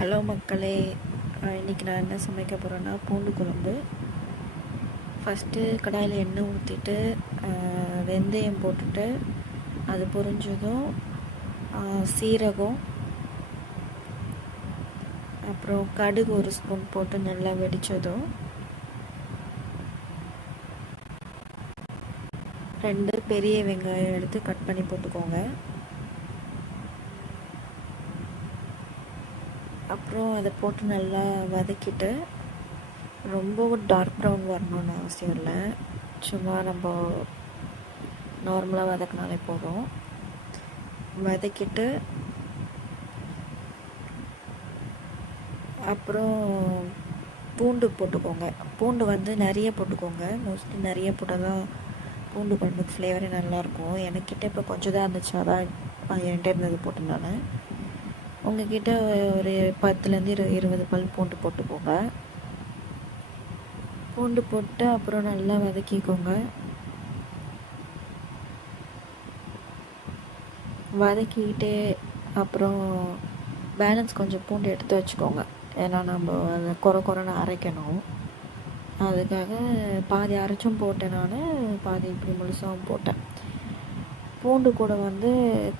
Hello மக்களே, இன்றைக்கி நான் என்ன சமைக்க போகிறேன்னா பூண்டு குழம்பு. ஃபஸ்ட்டு கடாயில் எண்ணெய் ஊற்றிட்டு வெந்தயம் போட்டுட்டு அது பொரிஞ்சதும் சீரகம், அப்புறம் கடுகு ஒரு ஸ்பூன் போட்டு நல்லா வெடித்ததும் 2 பெரிய வெங்காயம் எடுத்து கட் பண்ணி போட்டுக்கோங்க. அப்புறம் அதை போட்டு நல்லா வதக்கிட்டு, ரொம்ப டார்க் ப்ரௌன் வரணும்னு அவசியம் இல்லை, சும்மா நம்ம நார்மலாக வதக்கினாலே போதும். வதக்கிட்டு அப்புறம் பூண்டு போட்டுக்கோங்க. பூண்டு வந்து நிறைய போட்டுக்கோங்க, மோஸ்ட்லி நிறைய போட்டால் தான் பூண்டு குழம்புக்கு ஃப்ளேவரே நல்லாயிருக்கும். எனக்கிட்ட இப்போ கொஞ்சம் தான் இருந்துச்சு, அதான் என்கிட்ட இருந்தது போட்டேன் நான். உங்ககிட்ட ஒரு 10லேருந்து 20 பல் பூண்டு போட்டுக்கோங்க. பூண்டு போட்டு அப்புறம் நல்லா வதக்கிக்கோங்க. வதக்கிக்கிட்டே அப்புறம் பேலன்ஸ் கொஞ்சம் பூண்டு எடுத்து வச்சுக்கோங்க, ஏன்னா நம்ம அதை குறைன்னு அரைக்கணும். அதுக்காக பாதி அரைச்சும் போட்டேன், நான் பாதி இப்படி முழுசாகவும் போட்டேன். பூண்டு கூட வந்து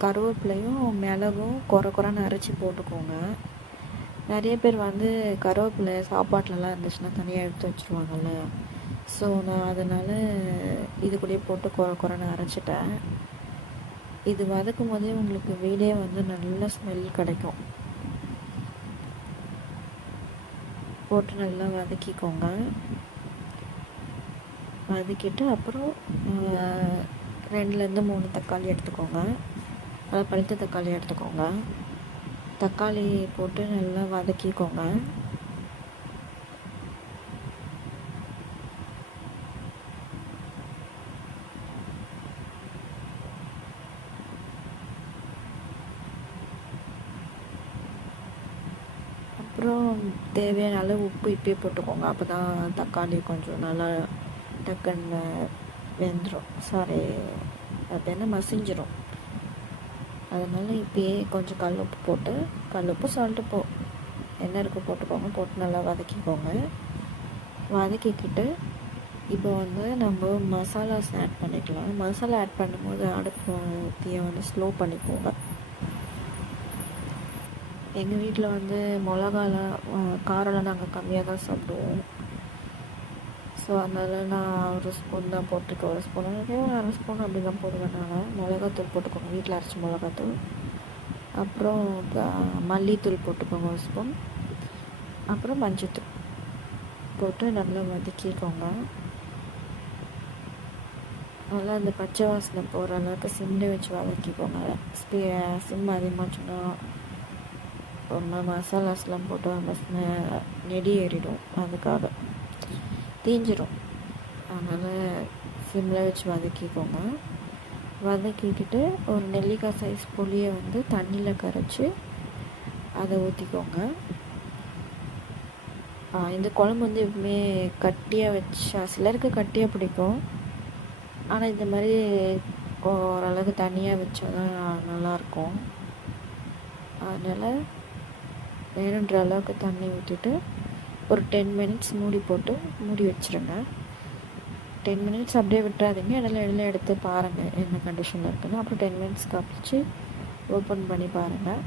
கருவேப்பிலையும் மிளகும் குறைன்னு அரைச்சி போட்டுக்கோங்க. நிறைய பேர் வந்து கருவேப்பிலை சாப்பாட்டிலலாம் இருந்துச்சுன்னா தனியாக எடுத்து வச்சுருவாங்கள்ல. ஸோ நான் அதனால் இது கூடயே போட்டு குறைன்னு அரைச்சிட்டேன். இது வதக்கும் போதே உங்களுக்கு வீடே வந்து நல்ல ஸ்மெல் கிடைக்கும். போட்டு நல்லா வதக்கிக்கோங்க. வதக்கிட்டு அப்புறம் 2லேருந்து 3 தக்காளி எடுத்துக்கோங்க, நல்லா பழுத்த தக்காளி எடுத்துக்கோங்க. தக்காளி போட்டு நல்லா வதக்கிக்கோங்க. அப்புறம் தேவையான அளவு உப்பு இப்பயே போட்டுக்கோங்க, அப்போ தான் தக்காளி கொஞ்சம் நல்லா டக்குன்னு வெந்துடும், அது என்ன மசிஞ்சிடும். அதனால் இப்பயே கொஞ்சம் கல் உப்பு போட்டு, கல் உப்பு சால்ட்டு என்ன இருக்குது போட்டுக்கோங்க. போட்டு நல்லா வதக்கிக்கோங்க. வதக்கிக்கிட்டு இப்போ வந்து நம்ம மசாலாஸ் ஆட் பண்ணிக்கலாம். மசாலா ஆட் பண்ணும்போது அடுப்பு தீயை வந்து ஸ்லோ பண்ணிக்கோங்க. எங்கள் வீட்டில் வந்து காரம்லாம் நாங்கள் கம்மியாக தான் சாப்பிடுவோம். ஸோ அதனால் நான் ஒரு ஸ்பூன் தான் போட்டிருக்கேன். ஒரு ஸ்பூன் ஒரு அரை ஸ்பூன் அப்படி தான் போடுவேன். நான் மிளகாத்தூள் போட்டுக்கோங்க, வீட்டில் அரைச்ச மிளகாத்தூள். அப்புறம் மல்லித்தூள் போட்டுக்கோங்க ஒரு ஸ்பூன். அப்புறம் மஞ்சத்தூள் போட்டு நல்லா வதக்கிக்கோங்க. நல்லா அந்த பச்சை வாசனை போகிற அளவுக்கு சிம்மில் வச்சு வதக்கிக்கோங்க. சிம் அதிகமாக சொன்னால் ரொம்ப மசாலாஸ்லாம் போட்டு அந்த நெடி ஏறிடும், அதுக்காக தீஞ்சிரும். அதனால் சிம்மில் வச்சு வதக்கிக்கோங்க. வதக்கிக்கிட்டு ஒரு நெல்லிக்காய் சைஸ் புளியை வந்து தண்ணியில் கரைச்சி அதை ஊற்றிக்கோங்க. இந்த குழம்பு வந்து எப்பவுமே கட்டியாக வச்சா, சிலருக்கு கட்டியாக பிடிக்கும், ஆனால் இந்த மாதிரி ஓரளவுக்கு தண்ணியாக வச்சா தான் நல்லாயிருக்கும். அதனால் வேணுன்ற அளவுக்கு தண்ணி ஊற்றிட்டு ஒரு 10 மினிட்ஸ் மூடி வச்சுருங்க. 10 மினிட்ஸ் அப்படியே விட்டுறாதீங்க, இடையில எடுத்து பாருங்கள் என்ன கண்டிஷனில் இருக்குன்னு. அப்புறம் 10 மினிட்ஸ் கழிச்சு ஓப்பன் பண்ணி பாருங்கள்.